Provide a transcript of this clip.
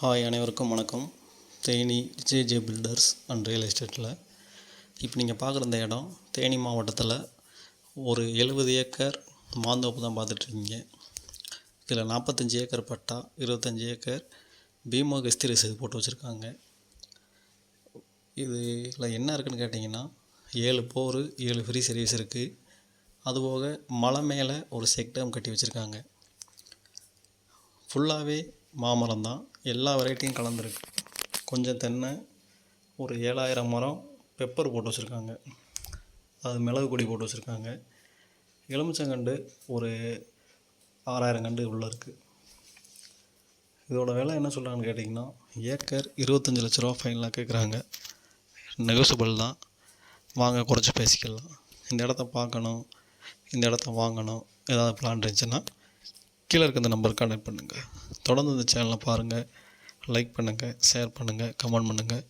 Hi, அனைவருக்கும் வணக்கம். Theni JJ filters and real எஸ்டேட்டில் இப்போ நீங்கள் பார்க்குற இந்த இடம் தேனி மாவட்டத்தில் ஒரு 70 ஏக்கர் மாந்தோப்பு தான் பார்த்துட்ருக்கீங்க. இதில் 45 ஏக்கர் பட்டா, 25 ஏக்கர் பீமா கஸ்தி ரசீது போட்டு வச்சுருக்காங்க. இதில் என்ன இருக்குதுன்னு கேட்டிங்கன்னா 7 போர் 7 ஃப்ரீ சர்வீஸ் இருக்குது. அதுபோக மலை மேலே ஒரு செக் டேம் கட்டி வச்சுருக்காங்க. ஃபுல்லாகவே மாமரம் தான், எல்லா வெரைட்டியும் கலந்துருக்கு. கொஞ்சம் தென்னை, ஒரு 7000 மரம் பெப்பர் போட்டு வச்சுருக்காங்க. அது மிளகு கொடி போட்டு வச்சுருக்காங்க. எலுமிச்சங்கண்டு ஒரு 6000 கண்டு உள்ளே இருக்குது. இதோட விலை என்ன சொல்கிறாங்கன்னு கேட்டிங்கன்னா ஏக்கர் 25 லட்ச ரூபா ஃபைனலாக கேட்குறாங்க. நெகோசியபிள் தான், வாங்க குறைச்சி பேசிக்கலாம். இந்த இடத்த பார்க்கணும், இந்த இடத்த வாங்கணும், ஏதாவது பிளான் இருந்துச்சுன்னா கீழே இருக்க இந்த நம்பருக்கு கான்டாக்ட் பண்ணுங்கள். தொடர்ந்து இந்த சேனலை பாருங்கள், லைக் பண்ணுங்கள், ஷேர் பண்ணுங்கள், கமெண்ட் பண்ணுங்கள்.